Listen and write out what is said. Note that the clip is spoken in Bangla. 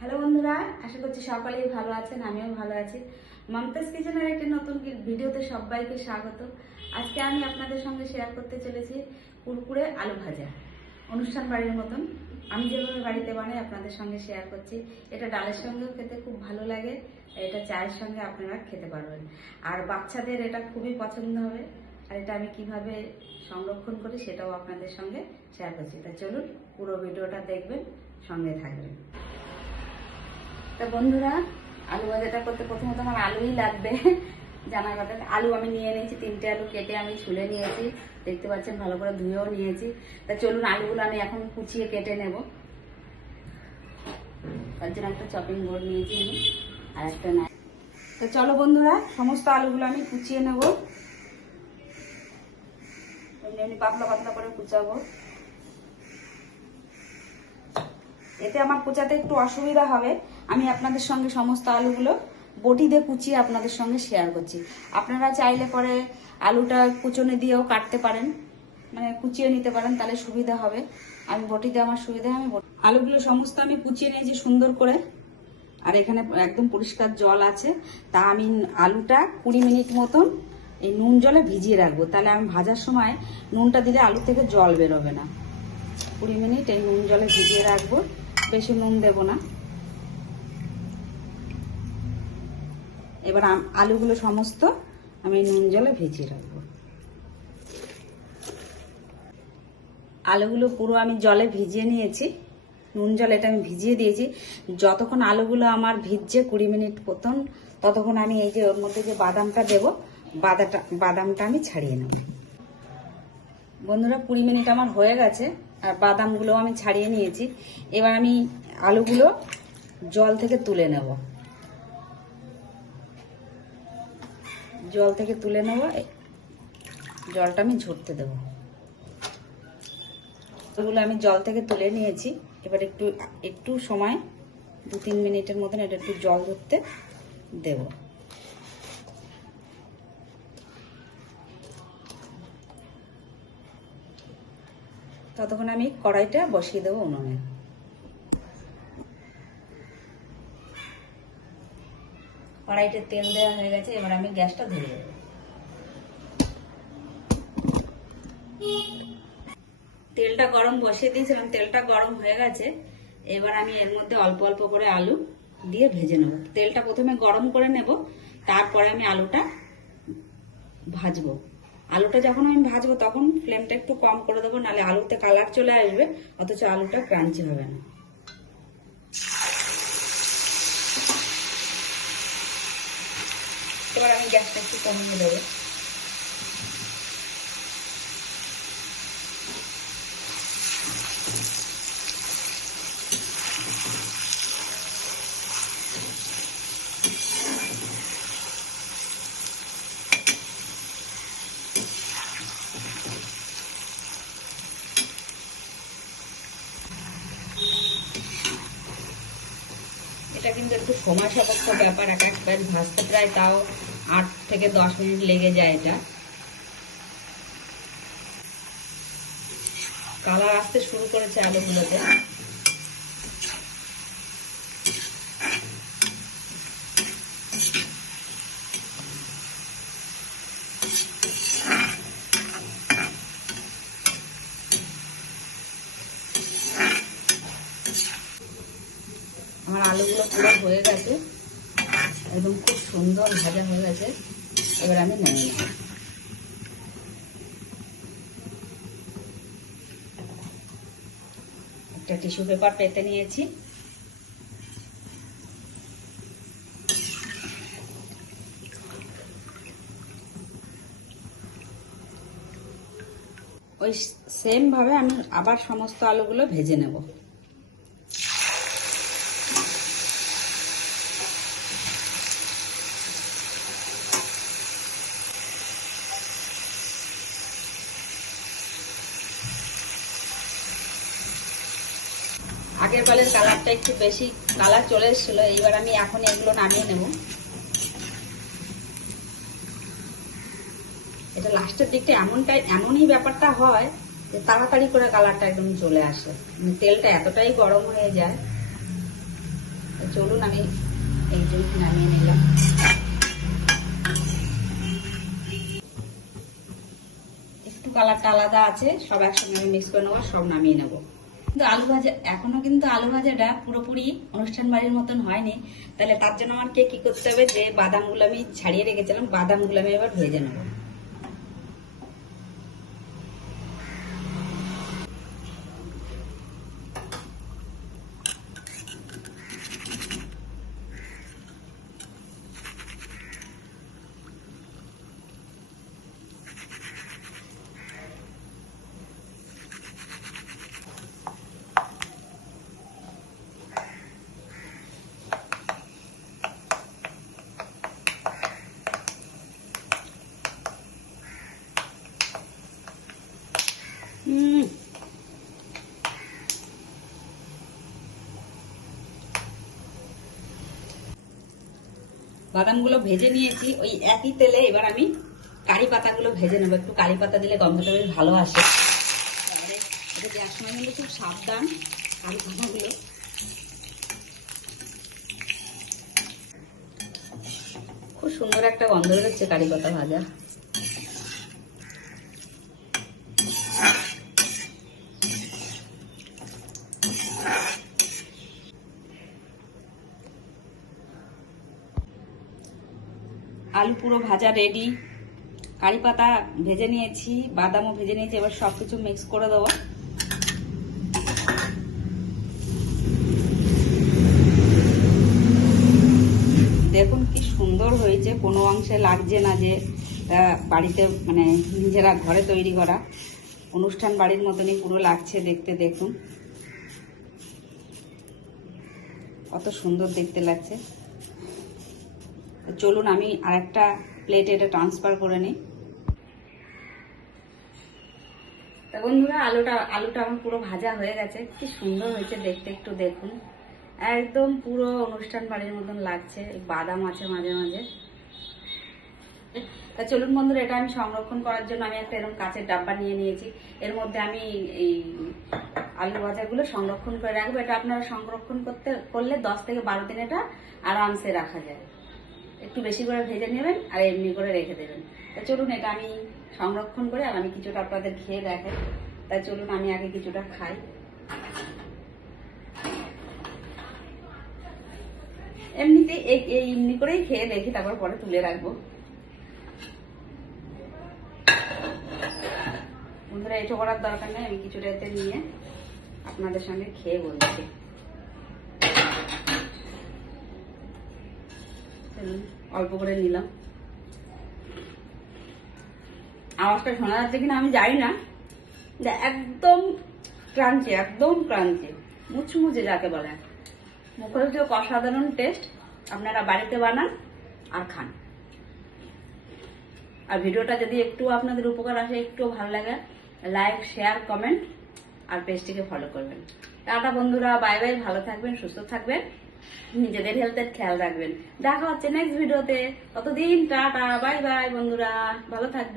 হ্যালো বন্ধুরা, আশা করছি সকলেই ভালো আছেন। আমিও ভালো আছি। মমতাজ কিচেনের একটি নতুন ভিডিওতে সবাইকে স্বাগত। আজকে আমি আপনাদের সঙ্গে শেয়ার করতে চলেছি কুরকুরে আলু ভাজা। অনুষ্ঠান বাড়ির মতন আমি যেভাবে বাড়িতে বানাই আপনাদের সঙ্গে শেয়ার করছি। এটা ডালের সঙ্গেও খেতে খুব ভালো লাগে, এটা চায়ের সঙ্গে আপনারা খেতে পারবেন। আর বাচ্চাদের এটা খুবই পছন্দ হবে। আর এটা আমি কিভাবে সংরক্ষণ করি সেটাও আপনাদের সঙ্গে শেয়ার করছি। তা চলুন পুরো ভিডিওটা দেখবেন, সঙ্গে থাকবেন। তা বন্ধুরা, আলু ভাজাটা করতে প্রথমত আমার আলুই লাগবে। জানার কথা, আলু আমি নিয়ে নিয়েছি, 3টে আলু কেটে আমি ছুলে নিয়েছি, দেখতে পাচ্ছেন ভালো করে ধুয়েও নিয়েছি। তা চলুন আলুগুলো আমি এখন কুচিয়ে কেটে নেব। তার জন্য একটা চপিং বোর্ড নিয়েছি আমি, আর একটা নাই। তো চলো বন্ধুরা, সমস্ত আলুগুলো আমি কুচিয়ে নেব। এমনি পাতলা পাতলা করে কুচাবো। এতে আমার কুচাতে একটু অসুবিধা হবে। আমি আপনাদের সঙ্গে সমস্ত আলুগুলো বটি দিয়ে কুচিয়ে আপনাদের সঙ্গে শেয়ার করছি। আপনারা চাইলে পরে আলুটা কুচনে দিয়েও কাটতে পারেন, মানে কুচিয়ে নিতে পারেন, তাহলে সুবিধা হবে। আমি বটিতে আমার সুবিধা, আমি আলুগুলো সমস্ত আমি কুচিয়ে নিয়েছি সুন্দর করে। আর এখানে একদম পরিষ্কার জল আছে। তা আমি আলুটা 20 মিনিট মতন এই নুন জলে ভিজিয়ে রাখবো, তাহলে আমি ভাজার সময় নুনটা দিলে আলু থেকে জল বেরোবে না। 20 মিনিট এই নুন জলে ভিজিয়ে রাখবো, বেশি নুন দেব না। এবার আলুগুলো সমস্ত আমি নুন জলে ভিজিয়ে রাখবো। আলুগুলো পুরো আমি জলে ভিজিয়ে নিয়েছি, নুন জলে এটা আমি ভিজিয়ে দিয়েছি। যতক্ষণ আলুগুলো আমার ভিজছে 20 মিনিট মতন, ততক্ষণ আমি এই যে ওর মধ্যে যে বাদামটা দেবো, বাদামটা আমি ছাড়িয়ে নেব। বন্ধুরা, 20 মিনিট আমার হয়ে গেছে, আর বাদামগুলো আমি ছাড়িয়ে নিয়েছি। এবার আমি আলুগুলো জল থেকে তুলে নেব। জল থেকে তুলে নেব, জলটা আমি ঝরতে দেবো। ওগুলো আমি জল থেকে তুলে নিয়েছি। এবার একটু সময় 2-3 মিনিটের মতন এটা একটু জল ধরতে দেব। ততক্ষণ আমি কড়াইটা বসিয়ে দেবো উনুনে। কড়াইতে তেল দেওয়া হয়ে গেছে, এবার আমি গ্যাসটা ধরে দেবো। তেলটা গরম বসিয়ে দিয়েছিলাম, তেলটা গরম হয়ে গেছে। এবার আমি এর মধ্যে অল্প অল্প করে আলু দিয়ে ভেজে নেব। তেলটা প্রথমে গরম করে নেব, তারপরে আমি আলুটা ভাজবো। আলুটা যখন আমি ভাজবো তখন ফ্লেমটা একটু কম করে দেবো, নাহলে আলুতে কালার চলে আসবে, অথচ আলুটা ক্রাঞ্চি হবে না। এবার আমি গ্যাসটা একটু কমিয়ে দেবো। এটা কিন্তু একটু সময় সাপেক্ষ ব্যাপার, একবার ভাজতে প্রায় তাও 8 থেকে 10 মিনিট লেগে যায়। এটা কালার আসতে শুরু করেছে আলুগুলোতে। আমার আলুগুলো পুরো হয়ে গেছে, একদম খুব সুন্দর ভাজা হয়ে গেছে। এবার আমি নেমে নেব। একটা টিস্যু পেপার পেতে নিয়েছি। ওই সেম ভাবে আমি আবার সমস্ত আলুগুলো ভেজে নেব। আগের বারের কালারটা একটু বেশি কালার চলে এসেছিল, এইবার আমি এখন এগুলো নামিয়ে নেব। এটা লাস্টের দিকটা এমনই ব্যাপারটা হয় যে তাড়াতাড়ি করে কালারটা একদম চলে আসে, তেলটা এতটাই গরম হয়ে যায়। চলুন আমি এই যে নামিয়ে নিলাম। একটু কালারটা আলাদা আছে, সব একসঙ্গে মিক্স করে নেবো, সব নামিয়ে নেবো। কিন্তু আলু ভাজা এখনো কিন্তু আলু ভাজাটা পুরোপুরি অনুষ্ঠান বাড়ির মতন হয়নি। তাহলে তার জন্য আমাকে কি করতে হবে, যে বাদামগুলো আমি ছাড়িয়ে রেখেছিলাম, বাদামগুলো আমি এবার ভেজে নেবো। বাদামগুলো ভেজে নিয়েছি ওই একই তেলে। এবার আমি কারি পাতাগুলো ভেজে নেবো, একটু কারি পাতা দিলে গন্ধটা বেশ ভালো আসে। তারপরে এটা দেওয়ার সময় কিন্তু খুব সাবধান, কারি পাতাগুলো। খুব সুন্দর একটা গন্ধ বেরোচ্ছে কারি পাতা ভাজা। আলু পুরো ভাজা রেডি, কারি পাতা ভেজে নিয়েছি, বাদামও ভেজে নিয়েছি। এবার সবকিছু মিক্স করে দেবো। দেখুন কি সুন্দর হয়েছে, কোনো অংশে লাগছে না যে বাড়িতে মানে নিজেরা ঘরে তৈরি করা, অনুষ্ঠান বাড়ির মতনই পুরো লাগছে দেখতে। দেখুন কত সুন্দর দেখতে লাগছে। চলুন আমি আরেকটা প্লেটে এটা ট্রান্সফার করে নিই। তা বন্ধুরা আলুটা আমার পুরো ভাজা হয়ে গেছে, কি সুন্দর হয়েছে দেখতে, একটু দেখুন। একদম পুরো অনুষ্ঠান বাড়ির মতন লাগছে, বাদাম আছে মাঝে মাঝে। তা চলুন বন্ধুরা, এটা আমি সংরক্ষণ করার জন্য আমি একটা এরকম কাঁচের ডাব্বা নিয়ে নিয়েছি। এর মধ্যে আমি এই আলু ভাজাগুলো সংরক্ষণ করে রাখবো। এটা আপনারা সংরক্ষণ করলে 10 থেকে 12 দিন এটা আরামসে রাখা যায়। একটু বেশি করে ভেজে নেবেন আর এমনি করে রেখে দেবেন। তা চলুন এটা আমি সংরক্ষণ করে আর আমি কিছুটা আপনাদের খেয়ে দেখাই। তাই চলুন আমি আগে কিছুটা খাই। এমনিতে এমনি করেই খেয়ে দেখি, তারপর পরে তুলে রাখবো। বন্ধুরা এটো করার দরকার নেই, আমি কিছুটা এতে নিয়ে আপনাদের সঙ্গে খেয়ে বলছি। অল্প করে নিলাম। আওয়াজটা শোনা যাচ্ছে কিনা আমি জানি না। একদম ক্রাঞ্চি, একদম ক্রাঞ্চি, মুচমুচে যাকে বলে, মুখরোচক অসাধারণ টেস্ট। আপনারা বাড়িতে বানান আর খান। আর ভিডিওটা যদি একটু আপনাদের উপকার আসে, একটু ভালো লাগে, লাইক শেয়ার কমেন্ট আর পেজটিকে ফলো করবেন। টাটা বন্ধুরা, বাই বাই, ভালো থাকবেন, সুস্থ থাকবেন, নিজেদের হেলথের খেয়াল রাখবেন। দেখা হচ্ছে নেক্সট ভিডিওতে। ততদিন টাটা বাই বাই বন্ধুরা, ভালো থাকবেন।